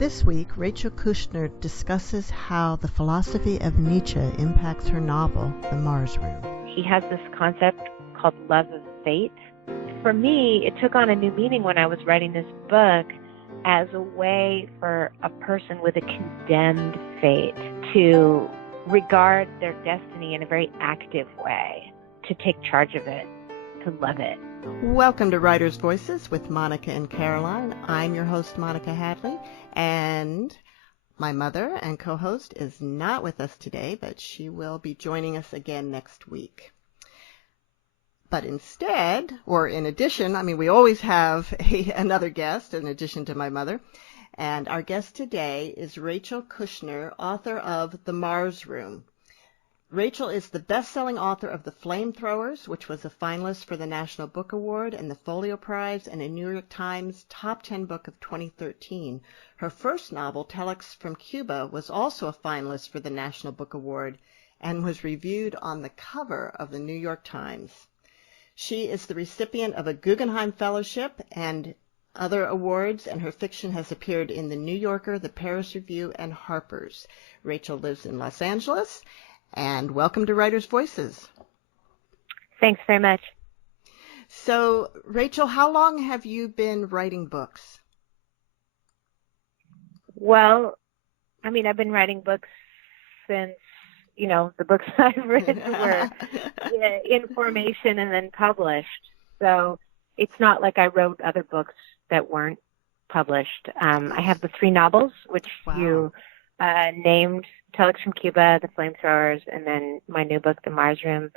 This week, Rachel Kushner discusses how the philosophy of Nietzsche impacts her novel, The Mars Room. He has this concept called love of fate. For me, it took on a new meaning when I was writing this book as a way for a person with a condemned fate to regard their destiny in a very active way, to take charge of it, to love it. Welcome to Writers' Voices with Monica and Caroline. I'm your host, Monica Hadley, and my mother and co-host is not with us today, but she will be joining us again next week. But instead, or in addition, we always have another guest in addition to my mother, and our guest today is Rachel Kushner, author of The Mars Room. Rachel is the best-selling author of The Flamethrowers, which was a finalist for the National Book Award and the Folio Prize and a New York Times Top 10 book of 2013. Her first novel, Telex from Cuba, was also a finalist for the National Book Award and was reviewed on the cover of the New York Times. She is the recipient of a Guggenheim Fellowship and other awards, and her fiction has appeared in The New Yorker, The Paris Review, and Harper's. Rachel lives in Los Angeles. And welcome to Writers' Voices. Thanks very much. So, Rachel, how long have you been writing books? Well, I've been writing books since, the books I've written were in formation and then published. So it's not like I wrote other books that weren't published. I have the 3 novels, which you named, Telex from Cuba, The Flamethrowers, and then my new book, The Mars Room.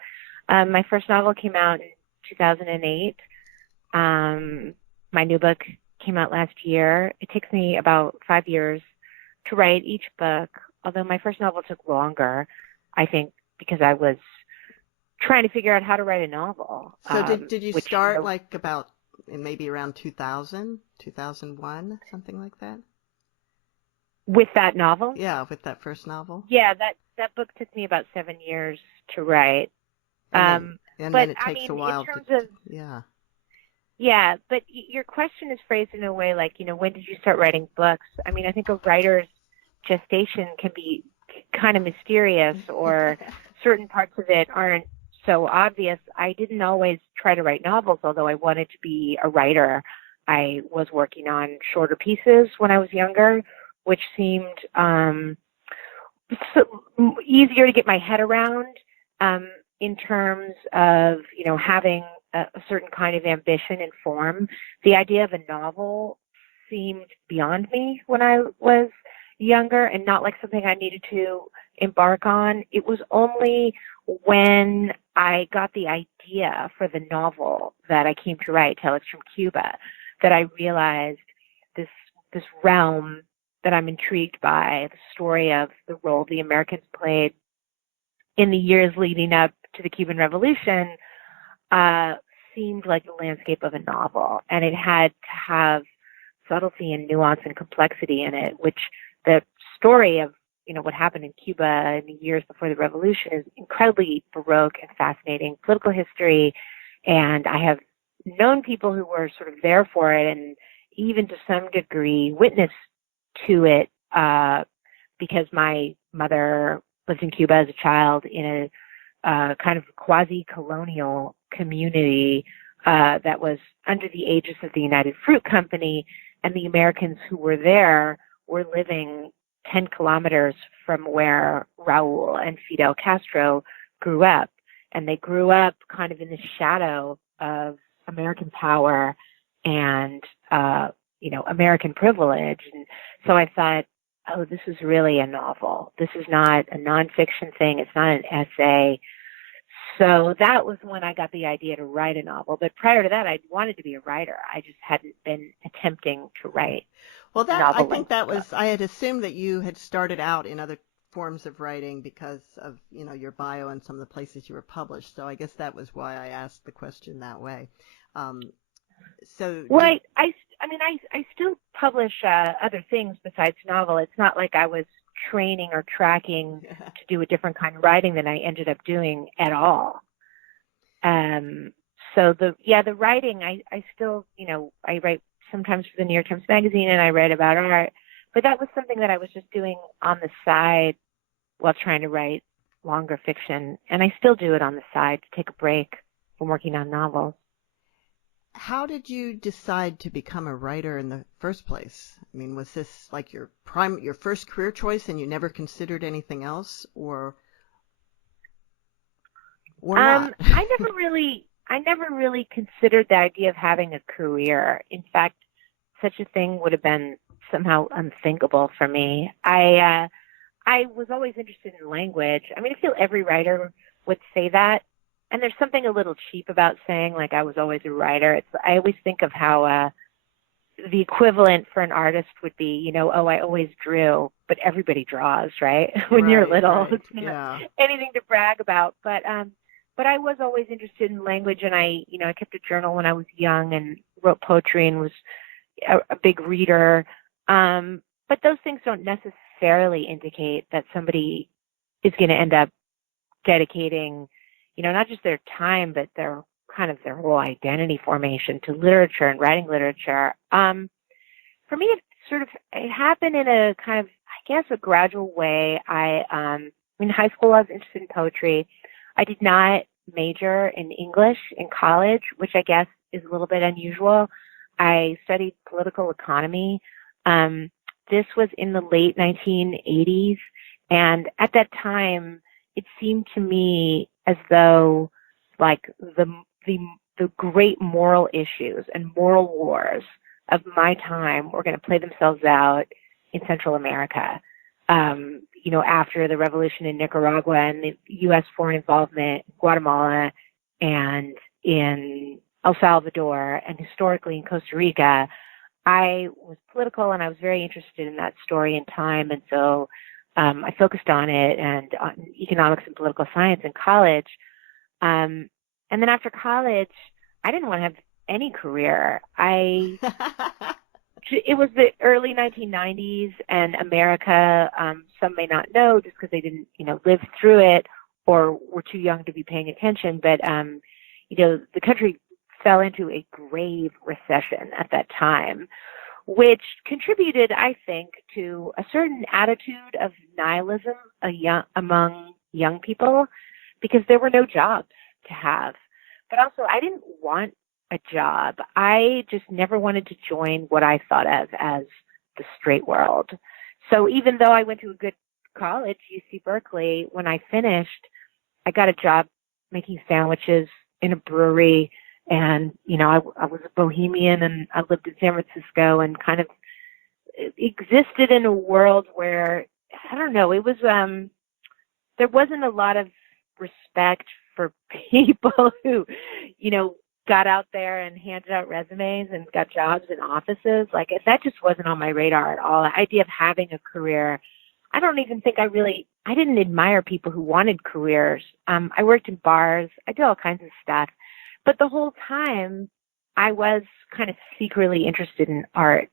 My first novel came out in 2008. My new book came out last year. It takes me about 5 years to write each book, although my first novel took longer, I think, because I was trying to figure out how to write a novel. So did you start maybe around 2000, 2001, something like that? With that novel? Yeah, with that first novel. Yeah, that book took me about 7 years to write. And then it takes a while Yeah, but your question is phrased in a way like, when did you start writing books? I think a writer's gestation can be kind of mysterious, or certain parts of it aren't so obvious. I didn't always try to write novels, although I wanted to be a writer. I was working on shorter pieces when I was younger, which seemed easier to get my head around in terms of, having a certain kind of ambition and form. The idea of a novel seemed beyond me when I was younger and not like something I needed to embark on. It was only when I got the idea for the novel that I came to write, Telex from Cuba, that I realized this realm that I'm intrigued by, the story of the role the Americans played in the years leading up to the Cuban Revolution, seemed like the landscape of a novel. And it had to have subtlety and nuance and complexity in it, which the story of, what happened in Cuba in the years before the revolution is incredibly baroque and fascinating political history. And I have known people who were sort of there for it and even to some degree witnessed to it, because my mother lived in Cuba as a child in a kind of quasi-colonial community that was under the aegis of the United Fruit Company, and the Americans who were there were living 10 kilometers from where Raul and Fidel Castro grew up. And they grew up kind of in the shadow of American power and American privilege. And so I thought, oh, this is really a novel. This is not a nonfiction thing. It's not an essay. So that was when I got the idea to write a novel. But prior to that, I wanted to be a writer. I just hadn't been attempting to write. Well, I had assumed that you had started out in other forms of writing because of, your bio and some of the places you were published. So I guess that was why I asked the question that way. I still publish other things besides novel. It's not like I was training or tracking to do a different kind of writing than I ended up doing at all. So the writing, I still, I write sometimes for the New York Times Magazine and I write about art, But that was something that I was just doing on the side while trying to write longer fiction. And I still do it on the side to take a break from working on novels. How did you decide to become a writer in the first place? I mean, was this like your first career choice and you never considered anything else, or not? I never really considered the idea of having a career. In fact, such a thing would have been somehow unthinkable for me. I was always interested in language. I mean, I feel every writer would say that. And there's something a little cheap about saying, like, I was always a writer. I always think of how the equivalent for an artist would be, oh, I always drew, but everybody draws, right? When you're little, right. It's not anything to brag about. But I was always interested in language, and I kept a journal when I was young and wrote poetry and was a big reader. But those things don't necessarily indicate that somebody is going to end up dedicating, not just their time, but their whole identity formation to literature and writing literature. For me, it happened in a kind of, I guess, a gradual way. In high school, I was interested in poetry. I did not major in English in college, which I guess is a little bit unusual. I studied political economy. This was in the late 1980s, and at that time, it seemed to me as though, like, the great moral issues and moral wars of my time were going to play themselves out in Central America. After the revolution in Nicaragua and the U.S. foreign involvement in Guatemala and in El Salvador and historically in Costa Rica, I was political and I was very interested in that story and time. And so I focused on it and on economics and political science in college. And then after college, I didn't want to have any career. It was the early 1990s, and America, some may not know just because they didn't, live through it or were too young to be paying attention. But, the country fell into a grave recession at that time, which contributed, I think, to a certain attitude of nihilism among young people because there were no jobs to have. But also, I didn't want a job. I just never wanted to join what I thought of as the straight world. So even though I went to a good college, UC Berkeley, when I finished, I got a job making sandwiches in a brewery. And, I was a bohemian and I lived in San Francisco and kind of existed in a world where, I don't know, it was, there wasn't a lot of respect for people who, got out there and handed out resumes and got jobs in offices. Like, that just wasn't on my radar at all. The idea of having a career, I don't even think I didn't admire people who wanted careers. I worked in bars. I did all kinds of stuff. But the whole time, I was kind of secretly interested in art,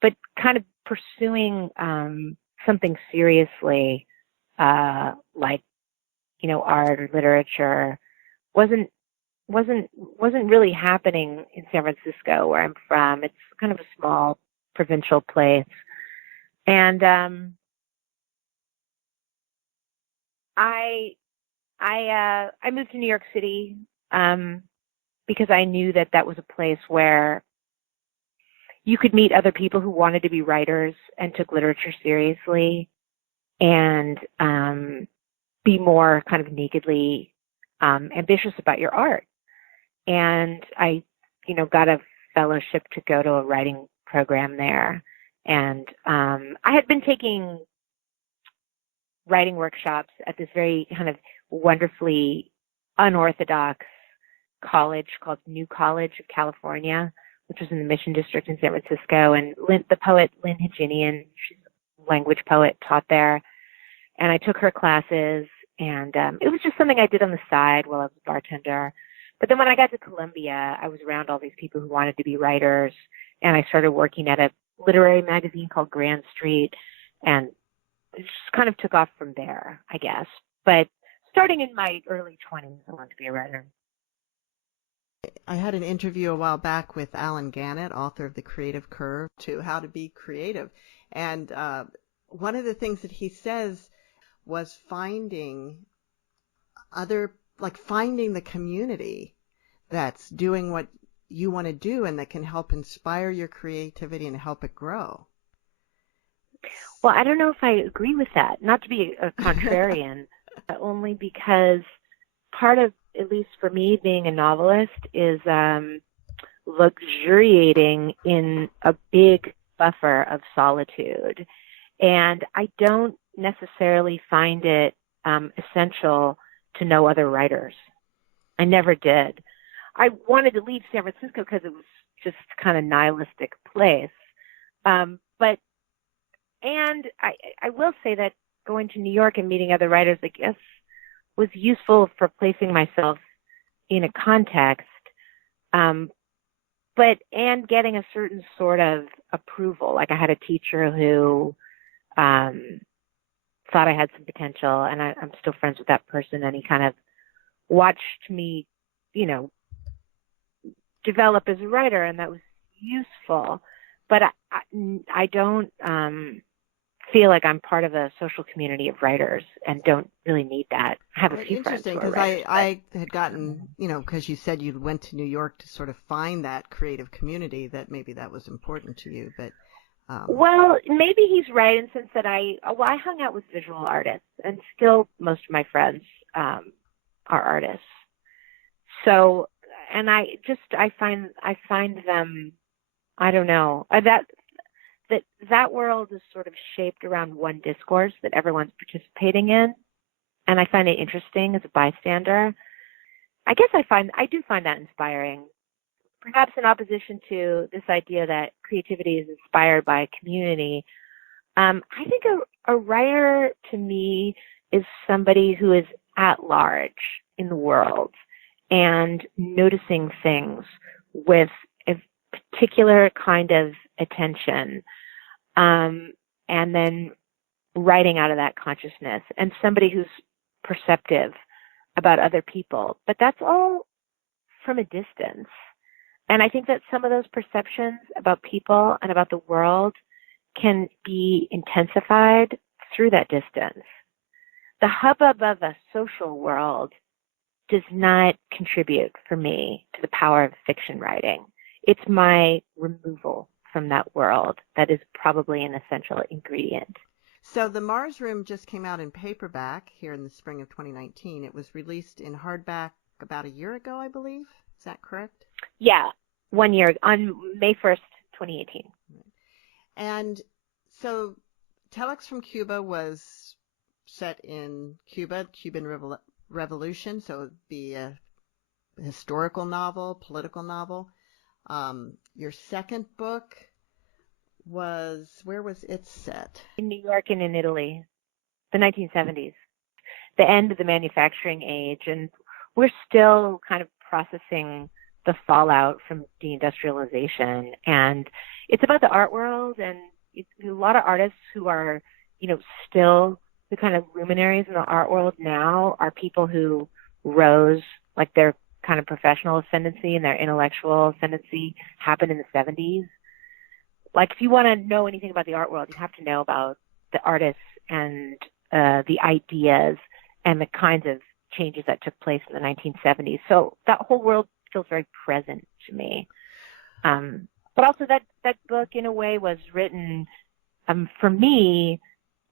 but kind of pursuing something seriously, like, art or literature, wasn't really happening in San Francisco, where I'm from. It's kind of a small provincial place, and I moved to New York City. Because I knew that was a place where you could meet other people who wanted to be writers and took literature seriously and be more kind of nakedly ambitious about your art. And I, got a fellowship to go to a writing program there. And I had been taking writing workshops at this very kind of wonderfully unorthodox college called New College of California, which was in the Mission District in San Francisco. And the poet Lynn Haginian, she's a language poet, taught there. And I took her classes, and it was just something I did on the side while I was a bartender. But then when I got to Columbia, I was around all these people who wanted to be writers, and I started working at a literary magazine called Grand Street, and it just kind of took off from there, I guess. But starting in my early 20s, I wanted to be a writer. I had an interview a while back with Alan Gannett, author of The Creative Curve, to How to Be Creative. And one of the things that he says was finding the community that's doing what you want to do and that can help inspire your creativity and help it grow. Well, I don't know if I agree with that. Not to be a contrarian, but only because part of, at least for me, being a novelist is luxuriating in a big buffer of solitude. And I don't necessarily find it essential to know other writers. I never did. I wanted to leave San Francisco because it was just kind of nihilistic place. And I will say that going to New York and meeting other writers, I guess, was useful for placing myself in a context, and getting a certain sort of approval. Like I had a teacher who thought I had some potential, and I'm still friends with that person, and he kind of watched me, develop as a writer, and that was useful. But I don't feel like I'm part of a social community of writers and don't really need that. I have a few friends who are writers. Interesting, because I had gotten, because you said you went to New York to sort of find that creative community, that maybe that was important to you. But well, maybe he's right in the sense that I hung out with visual artists, and still most of my friends are artists. So, and I find them, I don't know, that world is sort of shaped around one discourse that everyone's participating in, and I find it interesting as a bystander. I guess I do find that inspiring, perhaps in opposition to this idea that creativity is inspired by community. I think a writer, to me, is somebody who is at large in the world and noticing things with a particular kind of attention, and then writing out of that consciousness, and somebody who's perceptive about other people. But that's all from a distance. And I think that some of those perceptions about people and about the world can be intensified through that distance. The hubbub of a social world does not contribute for me to the power of fiction writing. It's my removal from that world that is probably an essential ingredient. So the Mars Room just came out in paperback here in the spring of 2019. It was released in hardback about a year ago, I believe. Is that correct? Yeah, 1 year, on May 1st, 2018. And so Telex from Cuba was set in Cuba, Cuban Revolution, so it would be a historical novel, political novel. Your second book was, where was it set? In New York and in Italy, the 1970s, the end of the manufacturing age. And we're still kind of processing the fallout from deindustrialization. And it's about the art world, and a lot of artists who are, still the kind of luminaries in the art world now are people who rose, like their kind of professional ascendancy and their intellectual ascendancy happened in the 70s. Like, if you want to know anything about the art world, you have to know about the artists and the ideas and the kinds of changes that took place in the 1970s. So that whole world feels very present to me. But also that book, in a way, was written for me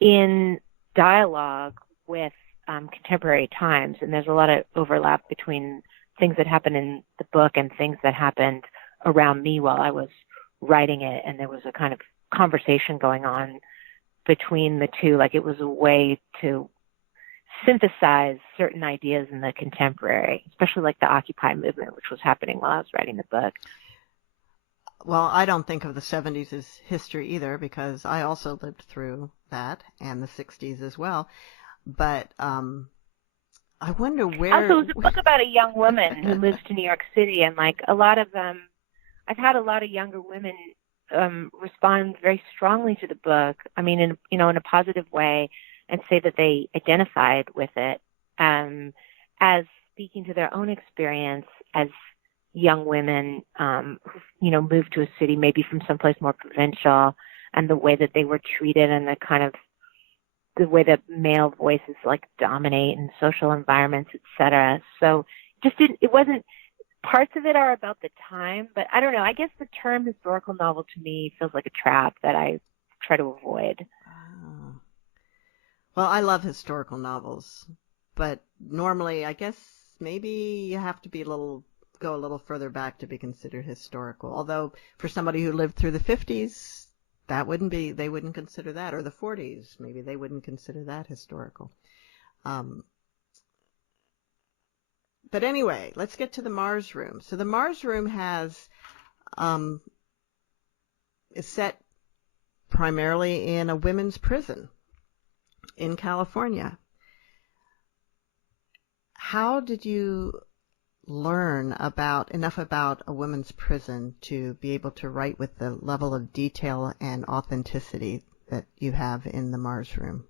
in dialogue with contemporary times. And there's a lot of overlap between things that happened in the book and things that happened around me while I was writing it. And there was a kind of conversation going on between the two. Like, it was a way to synthesize certain ideas in the contemporary, especially like the Occupy movement, which was happening while I was writing the book. Well, I don't think of the 70s as history either, because I also lived through that, and the 60s as well. But I wonder where... Also, it was a book about a young woman who moves to New York City, and like a lot of I've had a lot of younger women respond very strongly to the book. I mean, in a positive way, and say that they identified with it as speaking to their own experience as young women who moved to a city, maybe from someplace more provincial, and the way that they were treated and the way that male voices like dominate in social environments, etc. So it wasn't, parts of it are about the time, but I don't know. I guess the term historical novel to me feels like a trap that I try to avoid. Oh. Well, I love historical novels, but normally I guess maybe you have to go a little further back to be considered historical. Although for somebody who lived through the 50s, they wouldn't consider that, or the 40s, maybe they wouldn't consider that historical. But anyway, let's get to the Mars Room. So the Mars Room is set primarily in a women's prison in California. How did you learn enough about a women's prison to be able to write with the level of detail and authenticity that you have in the Mars Room?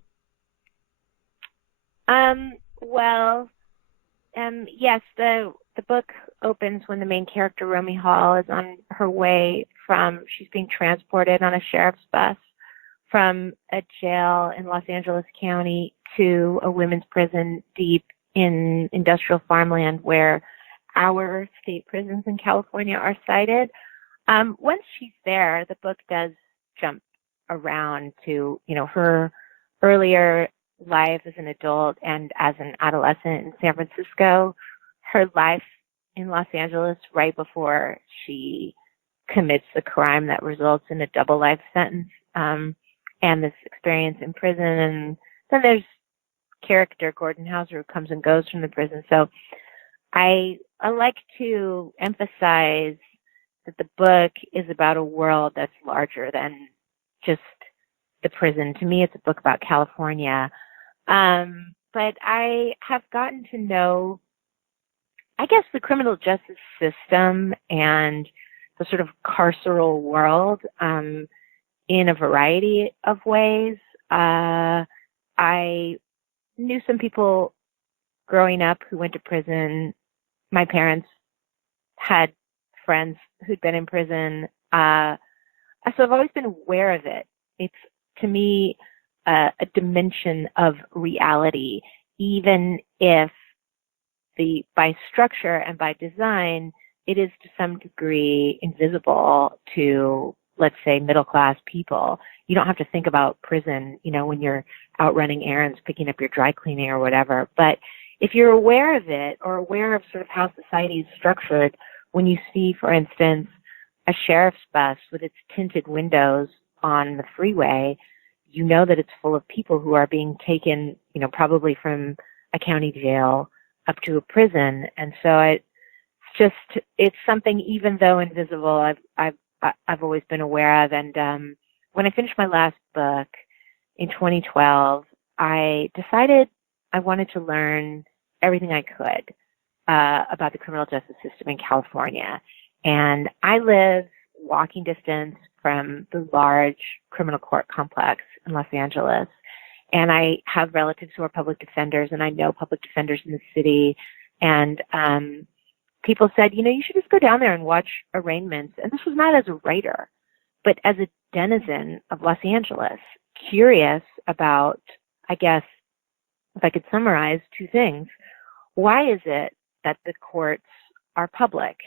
Yes, the book opens when the main character, Romy Hall, is on her way she's being transported on a sheriff's bus from a jail in Los Angeles County to a women's prison deep in industrial farmland where our state prisons in California are sited. Once she's there, the book does jump around to, her earlier life as an adult and as an adolescent in San Francisco, her life in Los Angeles right before she commits the crime that results in a double life sentence, and this experience in prison. And then there's character Gordon Hauser who comes and goes from the prison. So I like to emphasize that the book is about a world that's larger than just the prison. To me, it's a book about California. But I have gotten to know, I guess, the criminal justice system and the sort of carceral world in a variety of ways. I knew some people growing up who went to prison. My parents had friends who'd been in prison. So I've always been aware of it. It's, to me, a dimension of reality, even if by structure and by design, it is to some degree invisible to, let's say, middle-class people. You don't have to think about prison, when you're out running errands, picking up your dry cleaning or whatever. But if you're aware of it, or aware of sort of how society is structured, when you see, for instance, a sheriff's bus with its tinted windows on the freeway, you know that it's full of people who are being taken, probably from a county jail up to a prison. And so it's something, even though invisible, I've always been aware of. And when I finished my last book in 2012, I decided I wanted to learn everything I could about the criminal justice system in California. And I live walking distance from the large criminal court complex in Los Angeles. And I have relatives who are public defenders, and I know public defenders in the city. And people said, you should just go down there and watch arraignments. And this was not as a writer, but as a denizen of Los Angeles, curious about, I guess, if I could summarize two things. Why is it that the courts are public?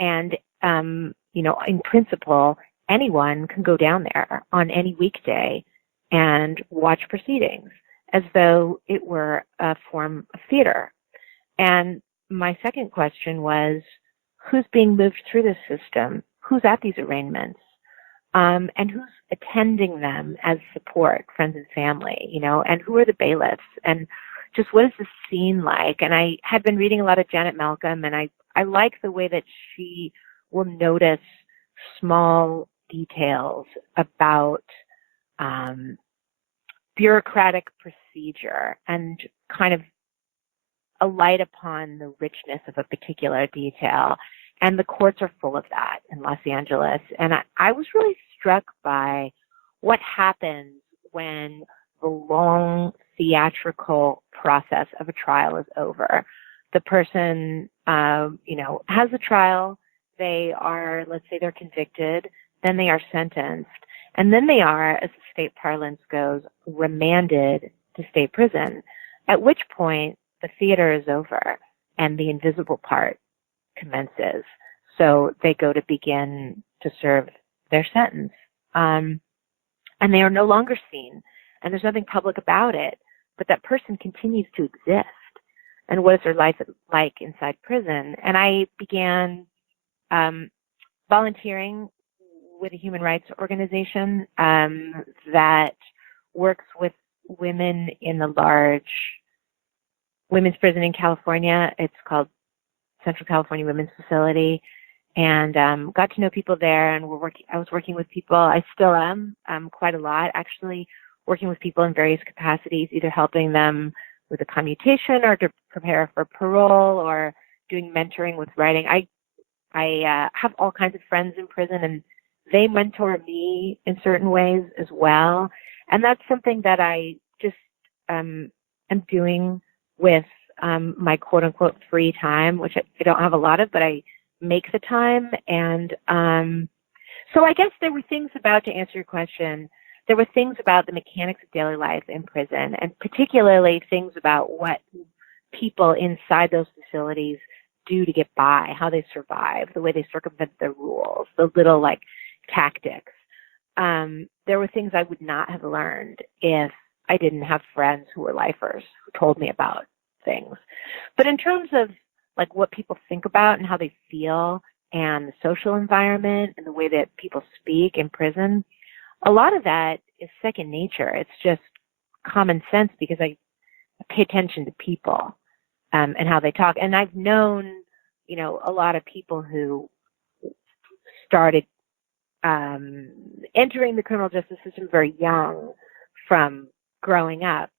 And, in principle, anyone can go down there on any weekday and watch proceedings as though it were a form of theater. And my second question was, who's being moved through this system? Who's at these arraignments? And who's attending them as support, friends and family, and who are the bailiffs? And just what is the scene like? And I had been reading a lot of Janet Malcolm, and I like the way that she will notice small details about bureaucratic procedure and kind of alight upon the richness of a particular detail. And the courts are full of that in Los Angeles. And I was really struck by what happens when the long theatrical process of a trial is over. The person, has a trial. They are, let's say they're convicted, then they are sentenced. And then they are, as the state parlance goes, remanded to state prison, at which point the theater is over and the invisible part commences. So they go to begin to serve their sentence. And they are no longer seen, and there's nothing public about it, but that person continues to exist. And what is their life like inside prison? And I began volunteering with a human rights organization that works with women in the large women's prison in California. It's called Central California Women's Facility, and got to know people there. And I was working with people. I still am quite a lot, actually, working with people in various capacities, either helping them with a commutation or to prepare for parole or doing mentoring with writing. I have all kinds of friends in prison, and they mentor me in certain ways as well. And that's something that I just am doing with my quote-unquote free time, which I don't have a lot of, but I make the time. And so I guess there were things about, to answer your question, there were things about the mechanics of daily life in prison, and particularly things about what people inside those facilities do to get by, how they survive, the way they circumvent the rules, the little like tactics. There were things I would not have learned if I didn't have friends who were lifers who told me about things. But in terms of like what people think about and how they feel and the social environment and the way that people speak in prison, a lot of that is second nature. It's just common sense because I pay attention to people and how they talk. And I've known, a lot of people who started entering the criminal justice system very young from growing up.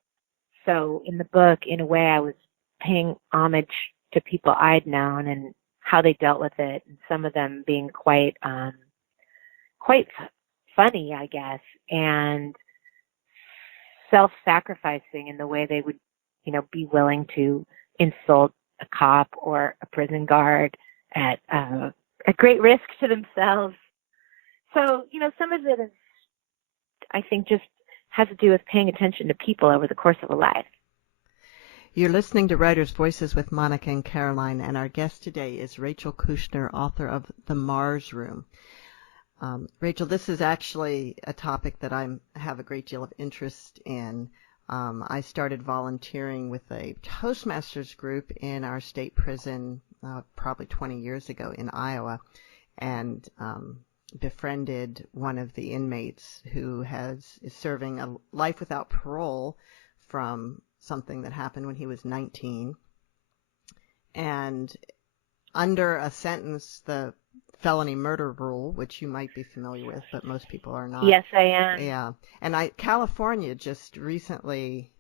So in the book, in a way, I was paying homage to people I'd known and how they dealt with it, and some of them being quite funny, I guess, and self-sacrificing in the way they would, be willing to insult a cop or a prison guard at great risk to themselves. So, some of it is, I think, just has to do with paying attention to people over the course of a life. You're listening to Writers' Voices with Monica and Caroline, and our guest today is Rachel Kushner, author of The Mars Room. Rachel, this is actually a topic that I have a great deal of interest in. I started volunteering with a Toastmasters group in our state prison probably 20 years ago in Iowa, and befriended one of the inmates who is serving a life without parole from something that happened when he was 19. And under a sentence, the felony murder rule, which you might be familiar with, but most people are not. Yes, I am. Yeah. And California just recently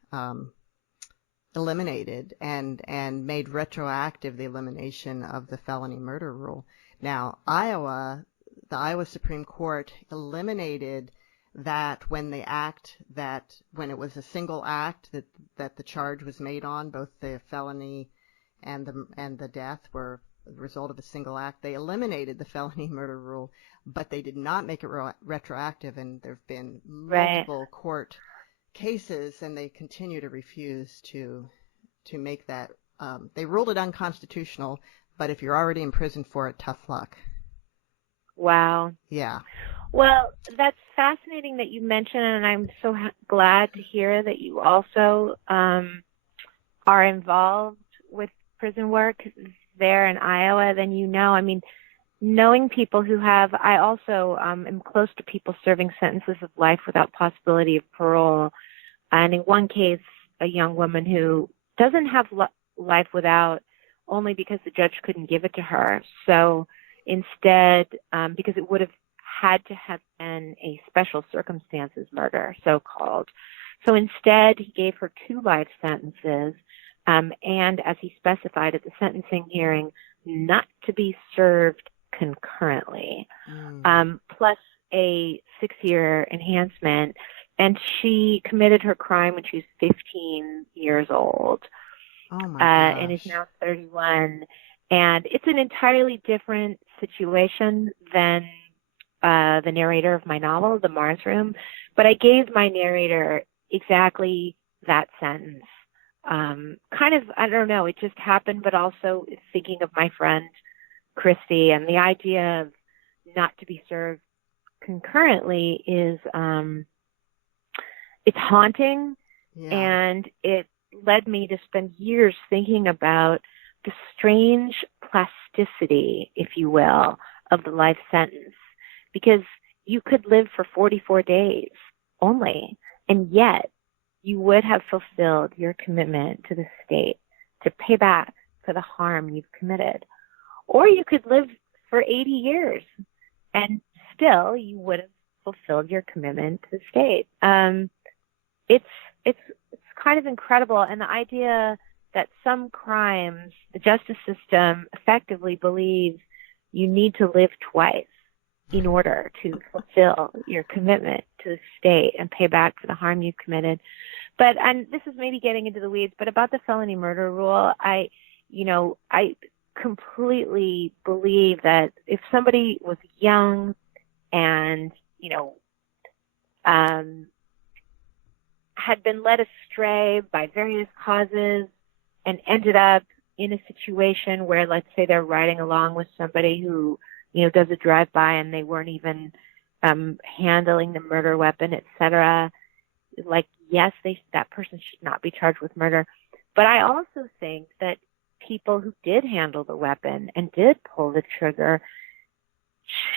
eliminated and made retroactive the elimination of the felony murder rule. Now, the Iowa Supreme Court eliminated that when it was a single act that the charge was made on, both the felony and the death were the result of a single act. They eliminated the felony murder rule, but they did not make it retroactive, and there have been multiple court cases, and they continue to refuse to make that. They ruled it unconstitutional, but if you're already in prison for it, tough luck. Wow. Yeah. Well, that's fascinating that you mentioned, and I'm so glad to hear that you also are involved with prison work there in Iowa. Then I mean, knowing people who have, I also am close to people serving sentences of life without possibility of parole. And in one case, a young woman who doesn't have life without only because the judge couldn't give it to her. So instead, because it would have had to have been a special circumstances murder, so-called. So instead, he gave her 2 life sentences, and as he specified at the sentencing hearing, not to be served concurrently, plus a 6-year enhancement. And she committed her crime when she was 15 years old. Oh my gosh. And is now 31. And it's an entirely different situation than the narrator of my novel, The Mars Room, but I gave my narrator exactly that sentence. Kind of, I don't know, it just happened, but also thinking of my friend Christy, and the idea of not to be served concurrently is, it's haunting, and it led me to spend years thinking about the strange plasticity, if you will, of the life sentence, because you could live for 44 days only, and yet you would have fulfilled your commitment to the state to pay back for the harm you've committed. Or you could live for 80 years and still you would have fulfilled your commitment to the state. It's kind of incredible. And the idea that some crimes, the justice system effectively believes you need to live twice in order to fulfill your commitment to the state and pay back for the harm you've committed. But, and this is maybe getting into the weeds, but about the felony murder rule, I completely believe that if somebody was young and, had been led astray by various causes and ended up in a situation where, let's say, they're riding along with somebody who, does a drive-by and they weren't even handling the murder weapon, etc. Like, yes, that person should not be charged with murder. But I also think that people who did handle the weapon and did pull the trigger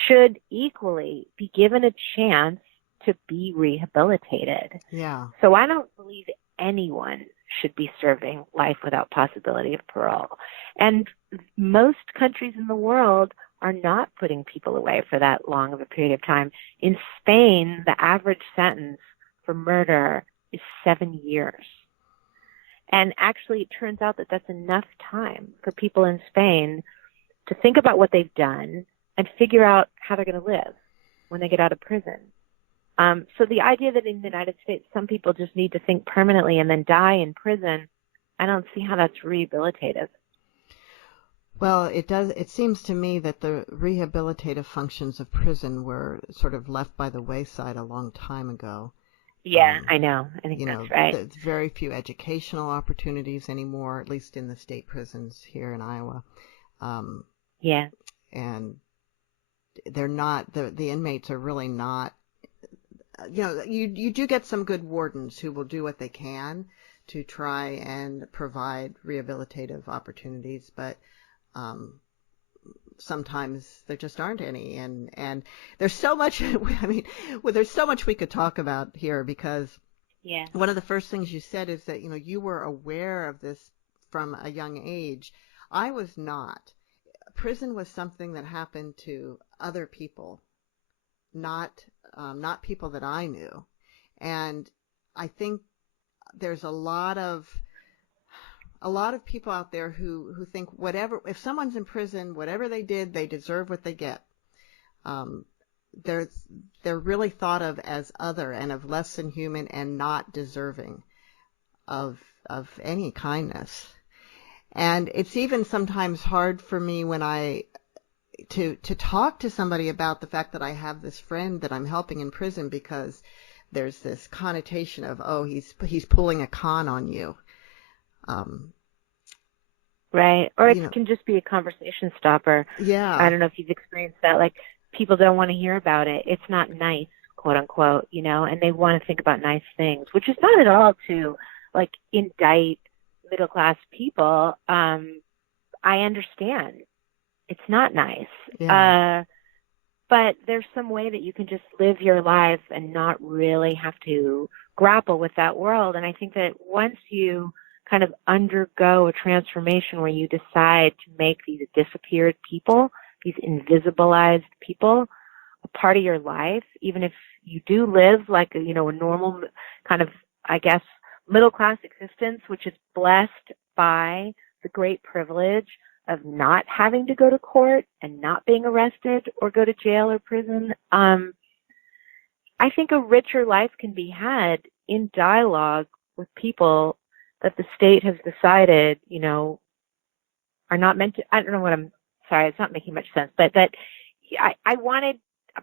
should equally be given a chance to be rehabilitated. Yeah. So I don't believe anyone should be serving life without possibility of parole. And most countries in the world are not putting people away for that long of a period of time. In Spain, the average sentence for murder is 7 years. And actually, it turns out that that's enough time for people in Spain to think about what they've done and figure out how they're going to live when they get out of prison. So the idea that in the United States, some people just need to think permanently and then die in prison, I don't see how that's rehabilitative. Well, it seems to me that the rehabilitative functions of prison were sort of left by the wayside a long time ago. Yeah, I know. I think that's right. There's very few educational opportunities anymore, at least in the state prisons here in Iowa. Yeah. And they're not, the inmates are really not, you do get some good wardens who will do what they can to try and provide rehabilitative opportunities, but sometimes there just aren't any, and there's so much. There's so much we could talk about here, because one of the first things you said is that you were aware of this from a young age. I was not. Prison was something that happened to other people, not people that I knew, and I think there's a lot of people out there who think if someone's in prison, whatever they did, they deserve what they get. They're really thought of as other and of less than human and not deserving of any kindness. And it's even sometimes hard for me when to talk to somebody about the fact that I have this friend that I'm helping in prison, because there's this connotation of, oh, he's pulling a con on you. Right. Or it can just be a conversation stopper. Yeah. I don't know if you've experienced that. Like, people don't want to hear about it. It's not nice, quote unquote, and they want to think about nice things, which is not at all to, like, indict middle class people. I understand. It's not nice. Yeah. But there's some way that you can just live your life and not really have to grapple with that world. And I think that once you kind of undergo a transformation where you decide to make these disappeared people, these invisibilized people, a part of your life, even if you do live like a normal kind of, I guess, middle class existence, which is blessed by the great privilege of not having to go to court and not being arrested or go to jail or prison. I think a richer life can be had in dialogue with people that the state has decided, are not meant to. I don't know what sorry, it's not making much sense, but that I wanted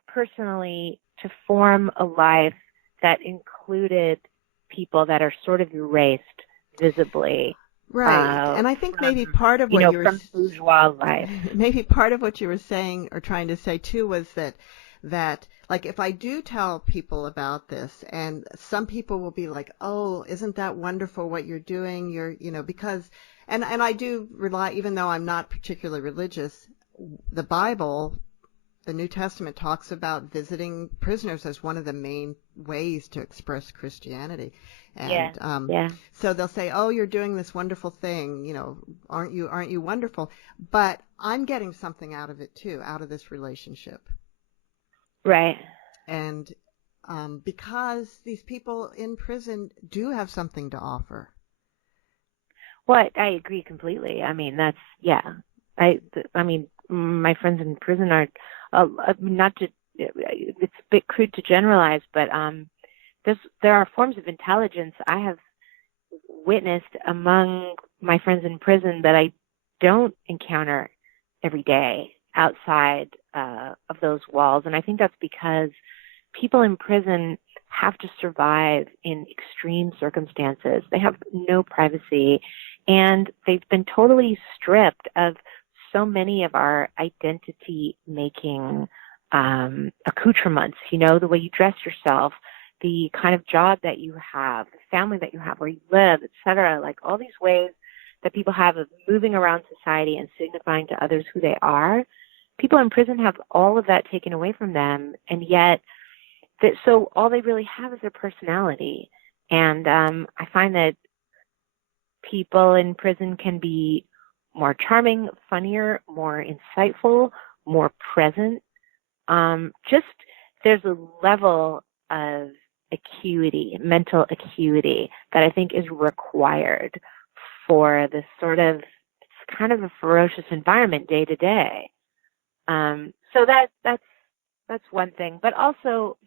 personally to form a life that included people that are sort of erased visibly. Right. And I think maybe part of what you were from bourgeois life. Maybe part of what you were saying or trying to say too was that like if I do tell people about this, and some people will be like, "Oh, isn't that wonderful what you're doing? Because and I do rely, even though I'm not particularly religious, the Bible, the New Testament talks about visiting prisoners as one of the main ways to express Christianity. And so they'll say, "Oh, you're doing this wonderful thing, aren't you wonderful?" But I'm getting something out of it too, out of this relationship. Right. And because these people in prison do have something to offer. Well, I agree completely. I mean, that's, I mean, my friends in prison are, not to, it's a bit crude to generalize, but there are forms of intelligence I have witnessed among my friends in prison that I don't encounter every day outside of those walls. And I think that's because people in prison have to survive in extreme circumstances. They have no privacy, and they've been totally stripped of so many of our identity-making accoutrements, the way you dress yourself, the kind of job that you have, the family that you have, where you live, et cetera, like all these ways that people have of moving around society and signifying to others who they are. People in prison have all of that taken away from them, and yet, so all they really have is their personality. And I find that people in prison can be more charming, funnier, more insightful, more present. There's a level of acuity, mental acuity, that I think is required for this sort of, it's kind of a ferocious environment day to day. So that's one thing. But also,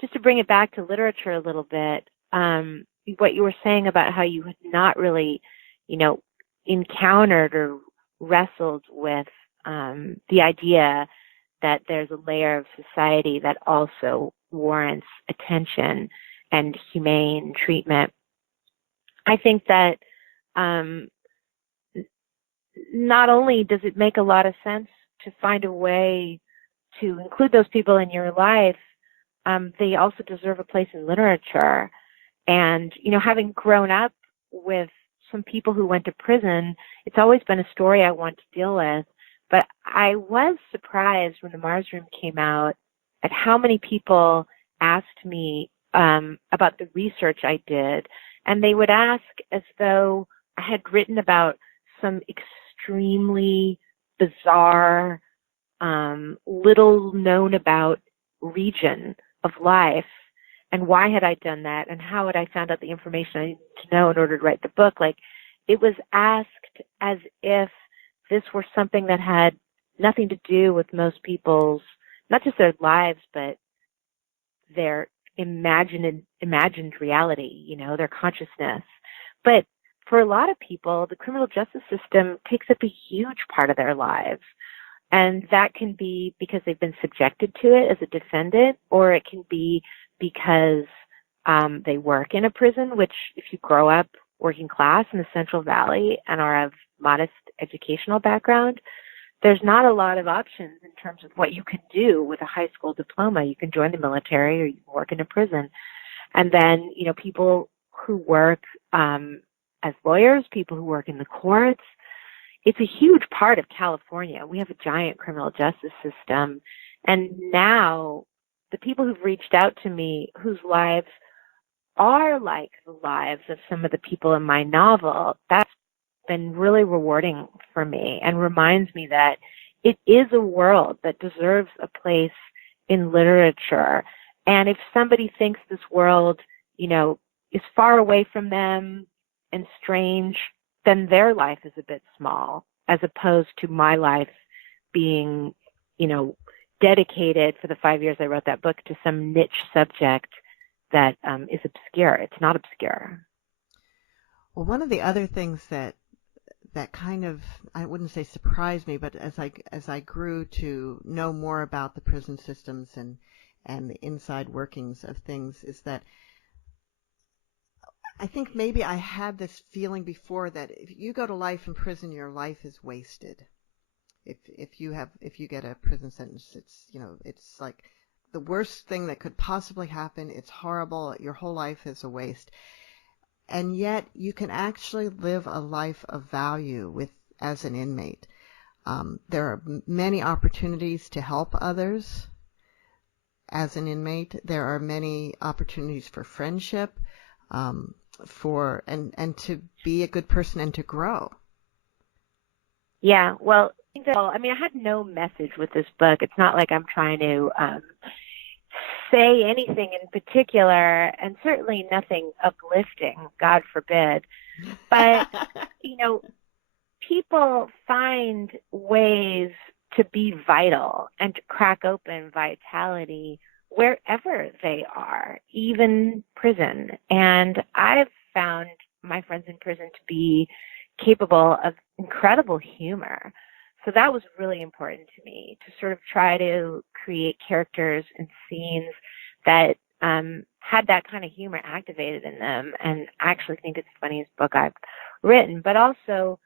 just to bring it back to literature a little bit, what you were saying about how you had not really, encountered or wrestled with the idea that there's a layer of society that also warrants attention and humane treatment. I think that not only does it make a lot of sense to find a way to include those people in your life, they also deserve a place in literature. And, having grown up with some people who went to prison, it's always been a story I want to deal with. But I was surprised when The Mars Room came out at how many people asked me about the research I did. And they would ask as though I had written about some extremely bizarre, little known about region of life, and why had I done that, and how had I found out the information I needed to know in order to write the book. Like, it was asked as if this were something that had nothing to do with most people's, not just their lives, but their imagined reality, their consciousness. But for a lot of people, the criminal justice system takes up a huge part of their lives. And that can be because they've been subjected to it as a defendant, or it can be because they work in a prison, which if you grow up working class in the Central Valley and are of modest educational background, there's not a lot of options in terms of what you can do with a high school diploma. You can join the military or you can work in a prison. And then, people who work as lawyers, people who work in the courts, it's a huge part of California. We have a giant criminal justice system. And now the people who've reached out to me whose lives are like the lives of some of the people in my novel, that's been really rewarding for me and reminds me that it is a world that deserves a place in literature. And if somebody thinks this world, is far away from them and strange, then their life is a bit small, as opposed to my life being, dedicated for the 5 years I wrote that book to some niche subject that is obscure. It's not obscure. Well, one of the other things that that kind of, I wouldn't say surprised me, but as I grew to know more about the prison systems and the inside workings of things, is that I think maybe I had this feeling before that if you go to life in prison, your life is wasted. If you get a prison sentence, it's like the worst thing that could possibly happen. It's horrible. Your whole life is a waste. And yet you can actually live a life of value as an inmate. There are many opportunities to help others as an inmate. There are many opportunities for friendship, and to be a good person and to grow. Yeah, well, I mean, I had no message with this book. It's not like I'm trying to say anything in particular, and certainly nothing uplifting, God forbid. But, people find ways to be vital and to crack open vitality wherever they are, even prison. And I've found my friends in prison to be capable of incredible humor. So that was really important to me, to sort of try to create characters and scenes that had that kind of humor activated in them. And I actually think it's the funniest book I've written. But also,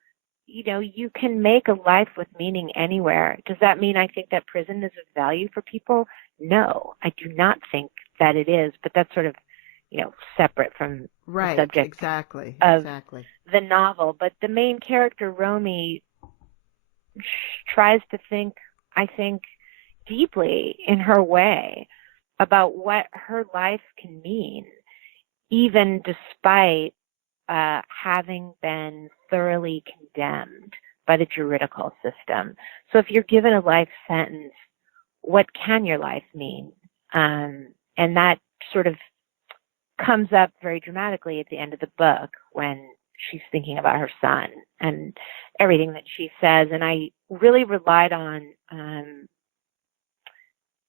you can make a life with meaning anywhere. Does that mean I think that prison is of value for people? No, I do not think that it is. But that's sort of, separate from the subject exactly. of the novel. But the main character, Romy, tries to think, I think, deeply in her way about what her life can mean, even despite having been thoroughly condemned by the juridical system. So if you're given a life sentence, what can your life mean? And that sort of comes up very dramatically at the end of the book when she's thinking about her son and everything that she says. And I really relied on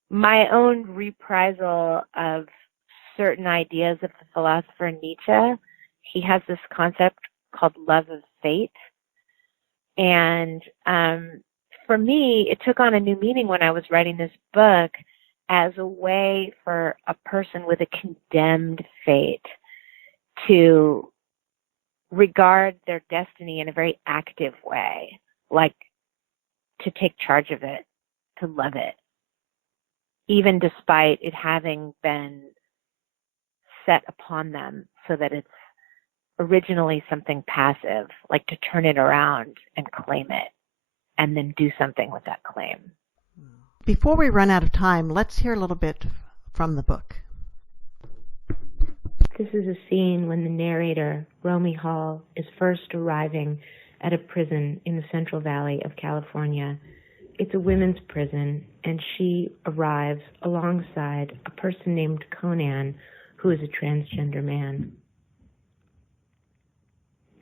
my own reprisal of certain ideas of the philosopher Nietzsche. He has this concept called love of fate. And for me, it took on a new meaning when I was writing this book as a way for a person with a condemned fate to regard their destiny in a very active way, like to take charge of it, to love it, even despite it having been set upon them so that it's originally something passive, like to turn it around and claim it and then do something with that claim. Before we run out of time, let's hear a little bit from the book. This is a scene when the narrator, Romy Hall, is first arriving at a prison in the Central Valley of California. It's a women's prison, and she arrives alongside a person named Conan, who is a transgender man.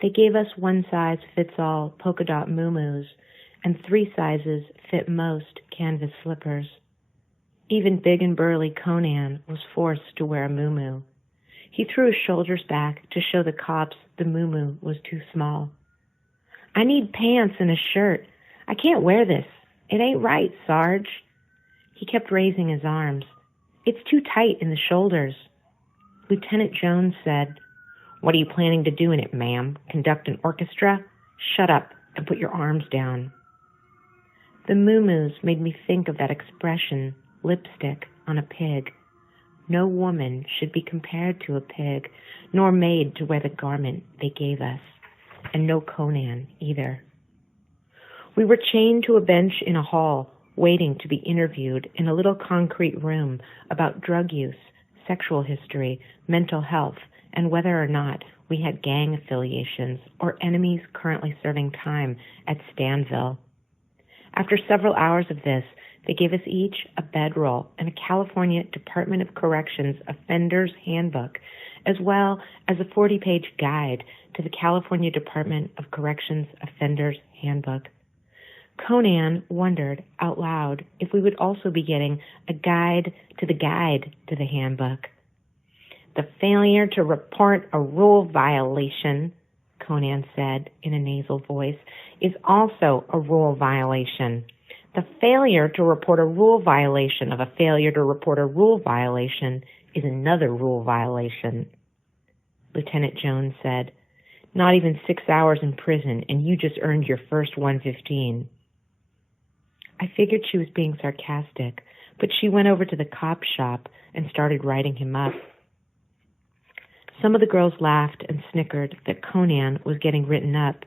They gave us one-size-fits-all polka dot muumuus and 3 sizes fit most canvas slippers. Even big and burly Conan was forced to wear a muumuu. He threw his shoulders back to show the cops the muumuu was too small. "I need pants and a shirt. I can't wear this. It ain't right, Sarge." He kept raising his arms. "It's too tight in the shoulders." Lieutenant Jones said, "What are you planning to do in it, ma'am? Conduct an orchestra? Shut up and put your arms down." The muumuus made me think of that expression, lipstick on a pig. No woman should be compared to a pig, nor made to wear the garment they gave us, and no Conan either. We were chained to a bench in a hall, waiting to be interviewed in a little concrete room about drug use, sexual history, mental health, and whether or not we had gang affiliations or enemies currently serving time at Stanville. After several hours of this, they gave us each a bedroll and a California Department of Corrections Offenders Handbook, as well as a 40-page guide to the California Department of Corrections Offenders Handbook. Conan wondered out loud if we would also be getting a guide to the handbook. "The failure to report a rule violation," Conan said in a nasal voice, is also a rule violation. The failure to report a rule violation of a failure to report a rule violation is another rule violation. Lieutenant Jones said, not even 6 hours in prison, and you just earned your first 115. I figured she was being sarcastic, but she went over to the cop shop and started writing him up. Some of the girls laughed and snickered that Conan was getting written up.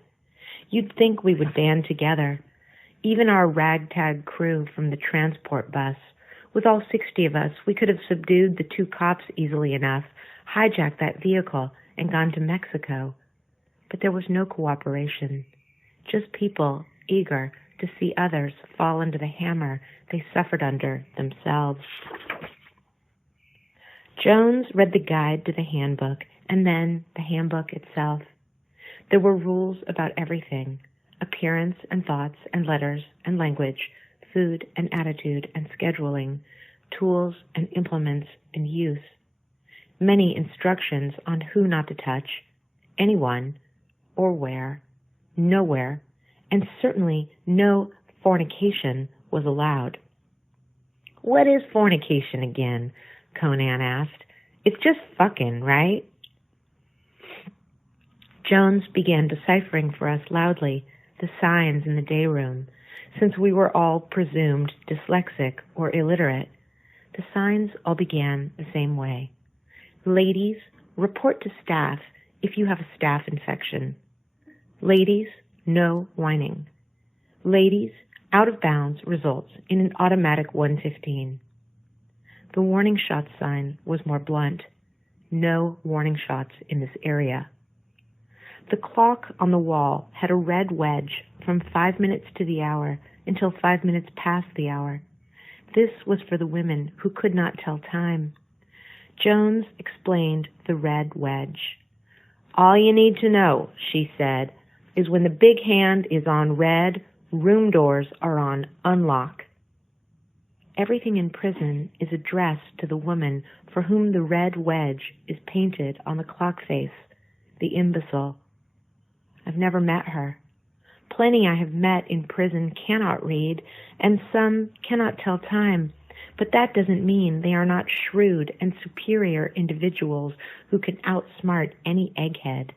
You'd think we would band together. Even our ragtag crew from the transport bus. With all 60 of us, we could have subdued the 2 cops easily enough, hijacked that vehicle, and gone to Mexico. But there was no cooperation. Just people eager to see others fall under the hammer they suffered under themselves. Jones read the guide to the handbook and then the handbook itself. There were rules about everything, appearance and thoughts and letters and language, food and attitude and scheduling, tools and implements and use. Many instructions on who not to touch, anyone, or where, nowhere, and certainly no fornication was allowed. What is fornication again? Conan asked. It's just fucking, right? Jones began deciphering for us loudly the signs in the day room, since we were all presumed dyslexic or illiterate. The signs all began the same way. Ladies, report to staff if you have a staph infection. Ladies, no whining. Ladies, out of bounds results in an automatic 115. The warning shots sign was more blunt. No warning shots in this area. The clock on the wall had a red wedge from 5 minutes to the hour until 5 minutes past the hour. This was for the women who could not tell time. Jones explained the red wedge. All you need to know, she said, is when the big hand is on red, room doors are on unlock. Everything in prison is addressed to the woman for whom the red wedge is painted on the clock face, the imbecile. I've never met her. Plenty I have met in prison cannot read, and some cannot tell time, but that doesn't mean they are not shrewd and superior individuals who can outsmart any egghead.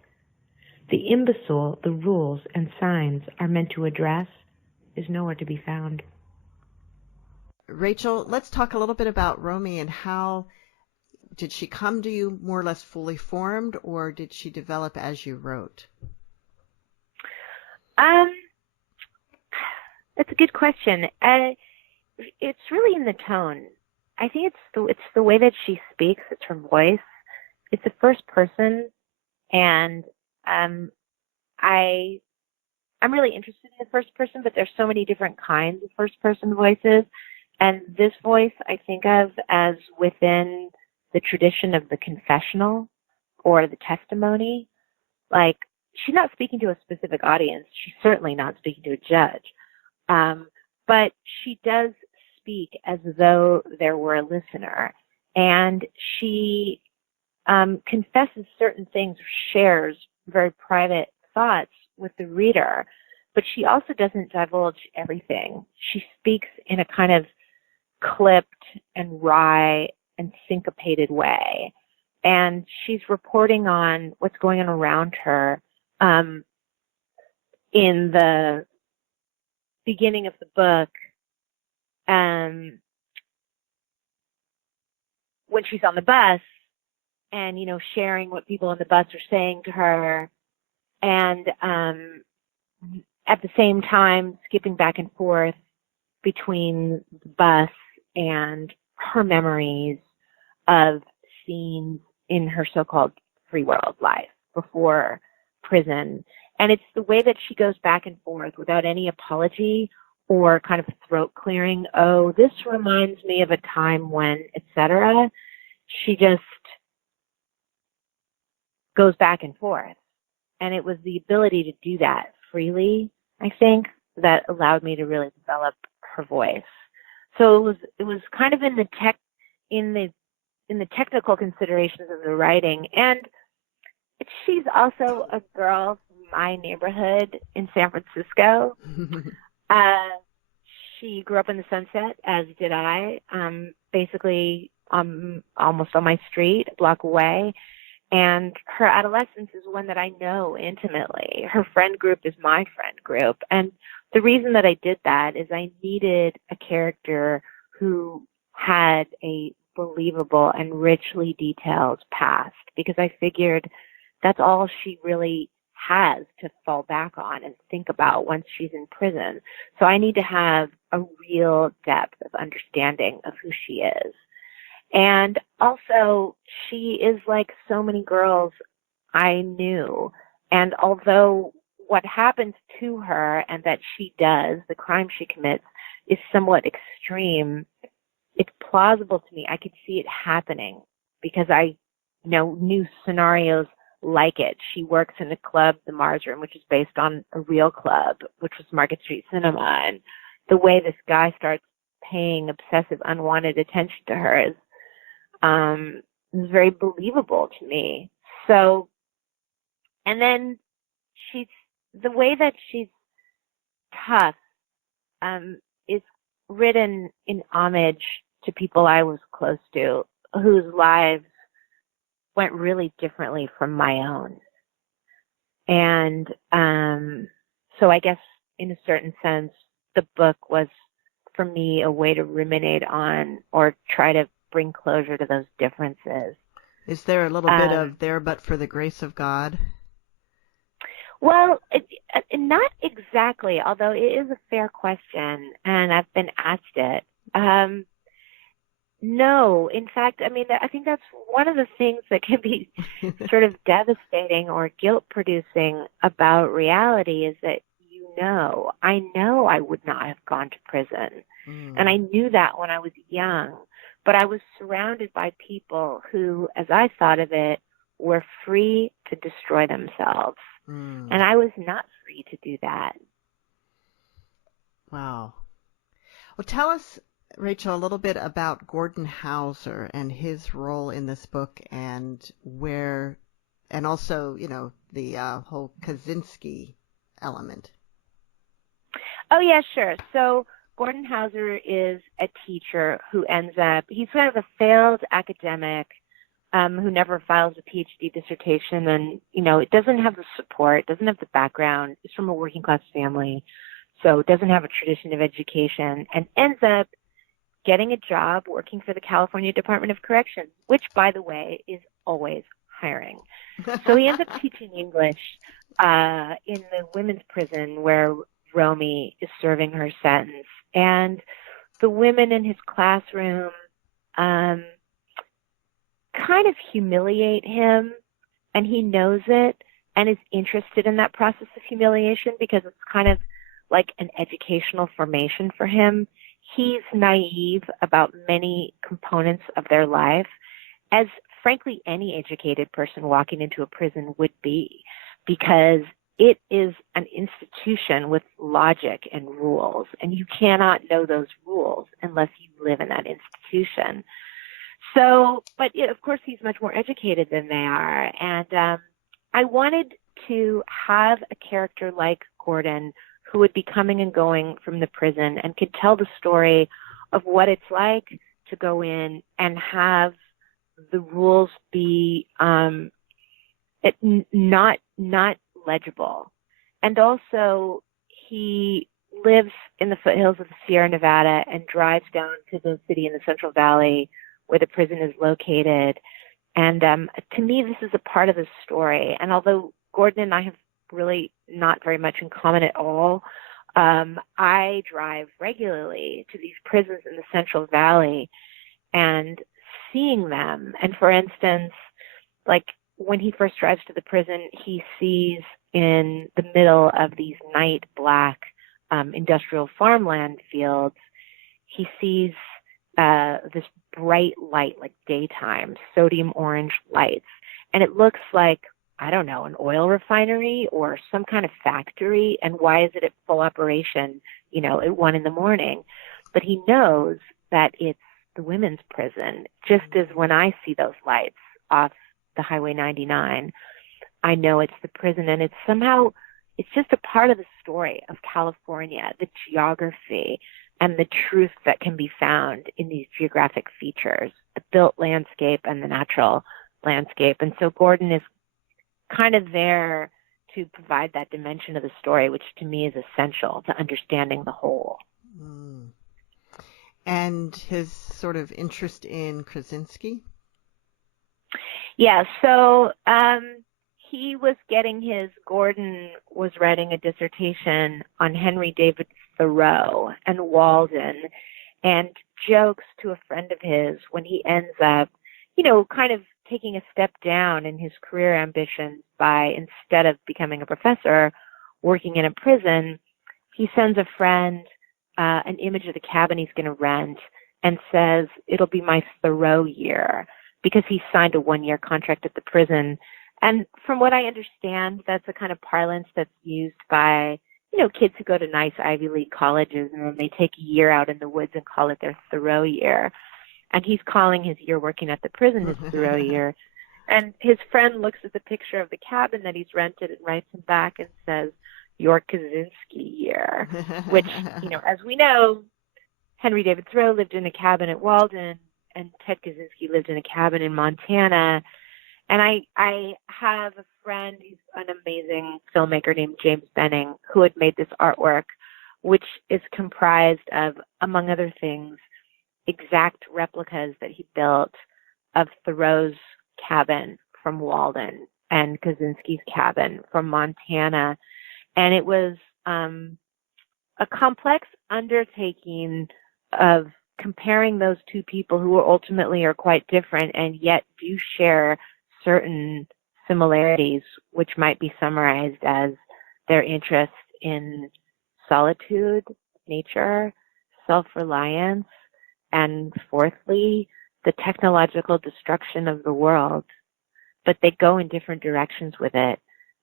The imbecile the rules and signs are meant to address is nowhere to be found. Rachel, let's talk a little bit about Romy and how did she come to you more or less fully formed, or did she develop as you wrote? That's a good question. It's really in the tone. I think it's the way that she speaks. It's her voice. It's the first person, and I'm really interested in the first person, but there's so many different kinds of first person voices. And this voice I think of as within the tradition of the confessional or the testimony. Like, she's not speaking to a specific audience. She's certainly not speaking to a judge. But she does speak as though there were a listener. And she confesses certain things, shares very private thoughts with the reader. But she also doesn't divulge everything. She speaks in a kind of clipped and wry and syncopated way. And she's reporting on what's going on around her. In the beginning of the book, when she's on the bus and, sharing what people on the bus are saying to her, and at the same time skipping back and forth between the bus and her memories of scenes in her so-called free world life before prison. And it's the way that she goes back and forth without any apology or kind of throat clearing. Oh, this reminds me of a time when, etc. She just goes back and forth. And it was the ability to do that freely, I think, that allowed me to really develop her voice. So it was kind of in the technical considerations of the writing. And she's also a girl from my neighborhood in San Francisco. She grew up in the Sunset, as did I, basically almost on my street, a block away. And her adolescence is one that I know intimately. Her friend group is my friend group. And the reason that I did that is I needed a character who had a believable and richly detailed past, because I figured that's all she really has to fall back on and think about once she's in prison. So I need to have a real depth of understanding of who she is. And also, she is like so many girls I knew. And although what happens to her and that she does, the crime she commits, is somewhat extreme, it's plausible to me. I could see it happening because I knew scenarios like it. She works in a club, the Mars Room, which is based on a real club, which was Market Street Cinema. And the way this guy starts paying obsessive, unwanted attention to her is very believable to me. So, and then the way that she's tough is written in homage to people I was close to, whose lives went really differently from my own. And so I guess in a certain sense, the book was, for me, a way to ruminate on or try to bring closure to those differences. Is there a little bit of there but for the grace of God? Well, not exactly, although it is a fair question, and I've been asked it. No, in fact, I mean, I think that's one of the things that can be sort of devastating or guilt-producing about reality is that I know I would not have gone to prison. And I knew that when I was young, but I was surrounded by people who, as I thought of it, were free to destroy themselves. And I was not free to do that. Wow. Well, tell us, Rachel, a little bit about Gordon Hauser and his role in this book and also, the whole Kaczynski element. Oh, yeah, sure. So Gordon Hauser is a teacher who he's kind of a failed academic who never files a PhD dissertation, and, it doesn't have the support, doesn't have the background. It's from a working class family, so it doesn't have a tradition of education, and ends up getting a job working for the California Department of Corrections, which, by the way, is always hiring. So he ends up teaching English in the women's prison where Romy is serving her sentence. And the women in his classroom kind of humiliate him, and he knows it and is interested in that process of humiliation because it's kind of like an educational formation for him. He's naive about many components of their life, as frankly any educated person walking into a prison would be, because it is an institution with logic and rules, and you cannot know those rules unless you live in that institution. So, but of course he's much more educated than they are, and I wanted to have a character like Gordon who would be coming and going from the prison and could tell the story of what it's like to go in and have the rules be not legible. And also, he lives in the foothills of the Sierra Nevada and drives down to the city in the Central Valley where the prison is located. And to me, this is a part of the story. And although Gordon and I have really not very much in common at all, I drive regularly to these prisons in the Central Valley and seeing them. And for instance, like when he first drives to the prison, he sees in the middle of these night black industrial farmland fields, he sees this bright light, like daytime, sodium orange lights. And it looks like, I don't know, an oil refinery or some kind of factory. And why is it at full operation, at 1 a.m? But he knows that it's the women's prison, just as when I see those lights off the Highway 99, I know it's the prison, and it's just a part of the story of California, the geography and the truth that can be found in these geographic features, the built landscape and the natural landscape. And so Gordon is kind of there to provide that dimension of the story, which to me is essential to understanding the whole. Mm. And his sort of interest in Kaczynski? Yeah, so Gordon was writing a dissertation on Henry David Thoreau and Walden, and jokes to a friend of his when he ends up, kind of taking a step down in his career ambitions by, instead of becoming a professor, working in a prison. He sends a friend an image of the cabin he's going to rent and says, it'll be my Thoreau year, because he signed a 1-year contract at the prison. And from what I understand, that's the kind of parlance that's used by, kids who go to nice Ivy League colleges, and then they take a year out in the woods and call it their Thoreau year. And he's calling his year working at the prison his Thoreau year. And his friend looks at the picture of the cabin that he's rented and writes him back and says, your Kaczynski year, which, as we know, Henry David Thoreau lived in a cabin at Walden, and Ted Kaczynski lived in a cabin in Montana. And I have a friend, he's an amazing filmmaker named James Benning, who had made this artwork, which is comprised of, among other things, exact replicas that he built of Thoreau's cabin from Walden and Kaczynski's cabin from Montana. And it was a complex undertaking of comparing those two people who ultimately are quite different and yet do share certain similarities, which might be summarized as their interest in solitude, nature, self-reliance, and fourthly, the technological destruction of the world. But they go in different directions with it.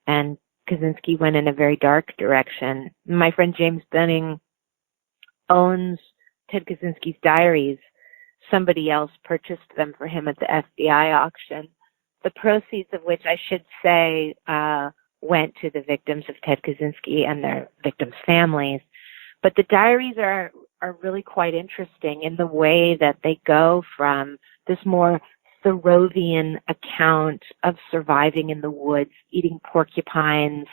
And Kaczynski went in a very dark direction. My friend James Benning owns Ted Kaczynski's diaries. Somebody else purchased them for him at the FBI auction, the proceeds of which, I should say, went to the victims of Ted Kaczynski and their victims' families. But the diaries are really quite interesting in the way that they go from this more Thoreauvian account of surviving in the woods, eating porcupines,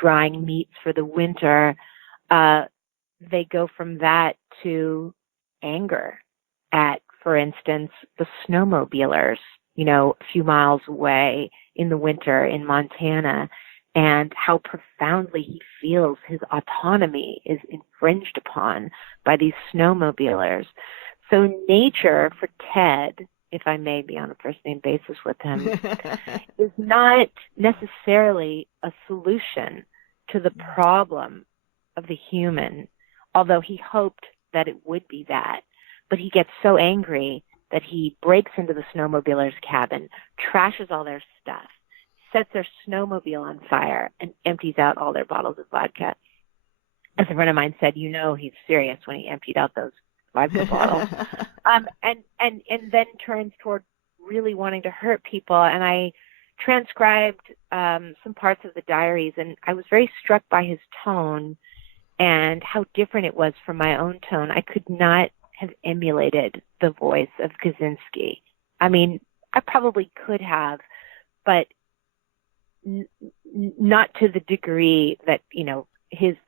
drying meats for the winter. They go from that to anger at, for instance, the snowmobilers, a few miles away in the winter in Montana, and how profoundly he feels his autonomy is infringed upon by these snowmobilers. So nature for Ted, if I may be on a first-name basis with him, is not necessarily a solution to the problem of the human, although he hoped that it would be that. But he gets so angry that he breaks into the snowmobiler's cabin, trashes all their stuff, sets their snowmobile on fire, and empties out all their bottles of vodka. As a friend of mine said, he's serious when he emptied out those vodka bottles. And then turns toward really wanting to hurt people. And I transcribed some parts of the diaries, and I was very struck by his tone and how different it was from my own tone. I could not have emulated the voice of Kaczynski. I mean, I probably could have, but not to the degree that,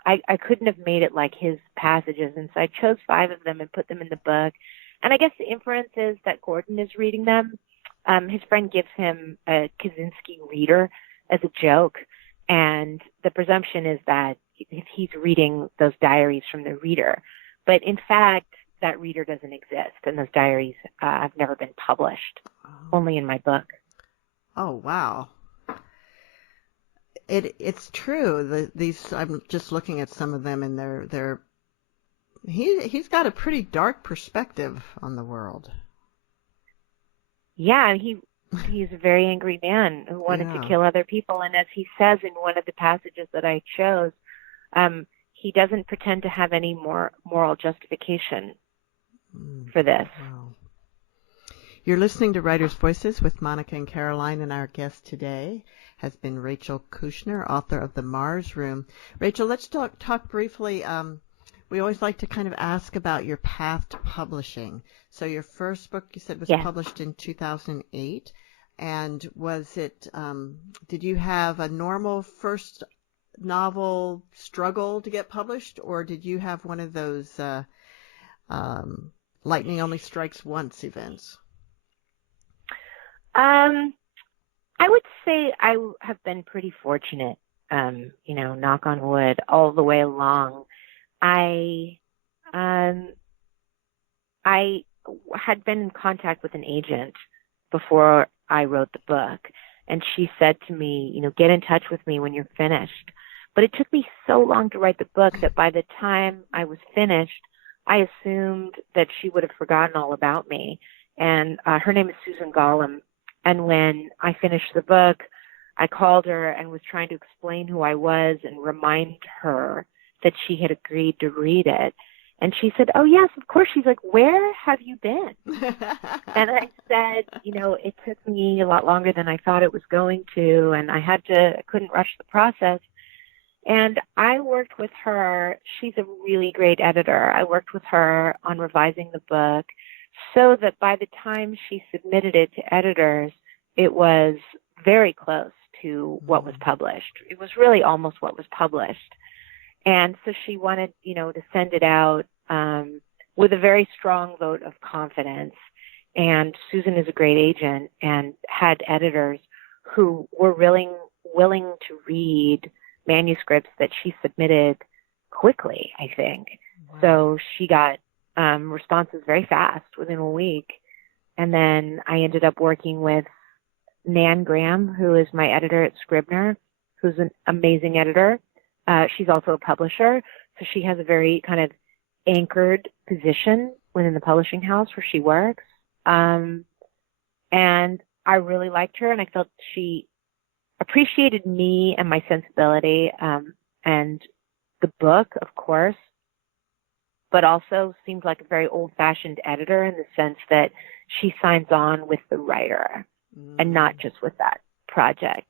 I couldn't have made it like his passages. And so I chose 5 of them and put them in the book. And I guess the inference is that Gordon is reading them. His friend gives him a Kaczynski reader as a joke. And the presumption is that he's reading those diaries from the reader. But in fact, that reader doesn't exist. And those diaries have never been published, only in my book. Oh, wow. It's true. These I'm just looking at some of them, and he's got a pretty dark perspective on the world. Yeah, he's a very angry man who wanted to kill other people, and as he says in one of the passages that I chose, he doesn't pretend to have any more moral justification for this. Wow. You're listening to Writers' Voices with Monica and Caroline, and our guest today has been Rachel Kushner, author of The Mars Room. Rachel, let's talk briefly. We always like to kind of ask about your path to publishing. So your first book, you said, was published in 2008. And was it, did you have a normal first novel struggle to get published, or did you have one of those lightning only strikes once events? I would say I have been pretty fortunate, knock on wood, all the way along. I had been in contact with an agent before I wrote the book, and she said to me, get in touch with me when you're finished. But it took me so long to write the book that by the time I was finished, I assumed that she would have forgotten all about me. And her name is Susan Gollum. And when I finished the book, I called her and was trying to explain who I was and remind her that she had agreed to read it. And she said, oh, yes, of course. She's like, where have you been? And I said, it took me a lot longer than I thought it was going to, and I couldn't rush the process. And I worked with her. She's a really great editor. I worked with her on revising the book so that by the time she submitted it to editors, it was very close to what was published. It was really almost what was published. And so she wanted, to send it out with a very strong vote of confidence. And Susan is a great agent and had editors who were willing to read manuscripts that she submitted quickly, I think. Wow. So she got responses very fast, within a week. And then I ended up working with Nan Graham, who is my editor at Scribner, who's an amazing editor. She's also a publisher, so she has a very kind of anchored position within the publishing house where she works. And I really liked her, and I felt she appreciated me and my sensibility, and the book, of course, but also seemed like a very old-fashioned editor in the sense that she signs on with the writer and not just with that project.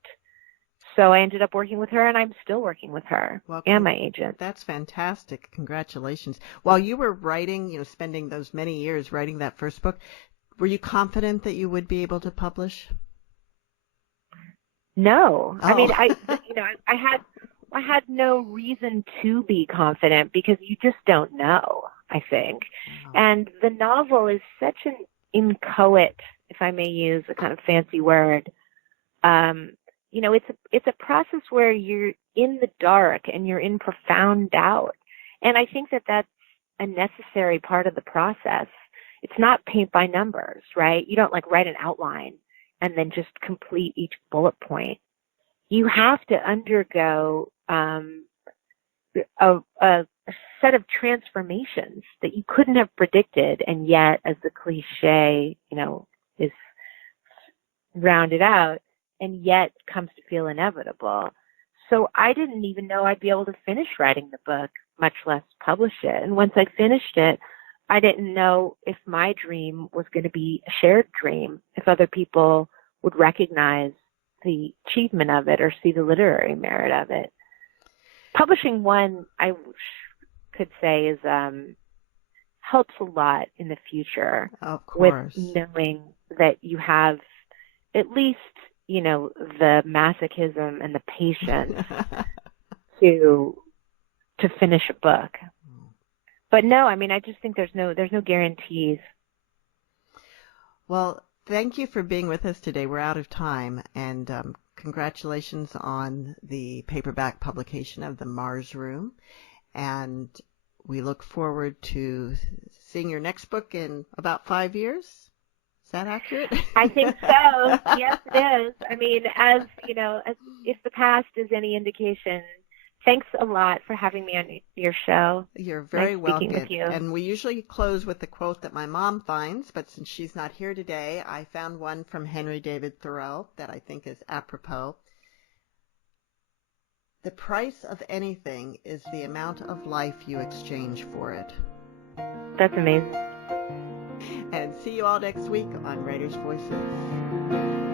So I ended up working with her, and I'm still working with her and my agent. That's fantastic. Congratulations. While you were writing, spending those many years writing that first book, were you confident that you would be able to publish? No. Oh. I mean, I had no reason to be confident because you just don't know, I think. Wow. And the novel is such an inchoate, if I may use a kind of fancy word, it's a process where you're in the dark and you're in profound doubt. And I think that that's a necessary part of the process. It's not paint by numbers, right? You don't write an outline and then just complete each bullet point. You have to undergo a set of transformations that you couldn't have predicted, and yet, as the cliche, is rounded out, and yet comes to feel inevitable. So I didn't even know I'd be able to finish writing the book, much less publish it. And once I finished it, I didn't know if my dream was going to be a shared dream, if other people would recognize the achievement of it or see the literary merit of it. Publishing one, I could say, is helps a lot in the future. Of course. With knowing that you have at least, the masochism and the patience to finish a book. But no, I mean, I just think there's no guarantees. Well, thank you for being with us today. We're out of time, and congratulations on the paperback publication of The Mars Room. And we look forward to seeing your next book in about 5 years. Is that accurate? I think so. Yes, it is. I mean, as if the past is any indication, thanks a lot for having me on your show. You're very welcome. Speaking with you. And we usually close with the quote that my mom finds, but since she's not here today, I found one from Henry David Thoreau that I think is apropos. The price of anything is the amount of life you exchange for it. That's amazing. And see you all next week on Writers' Voices.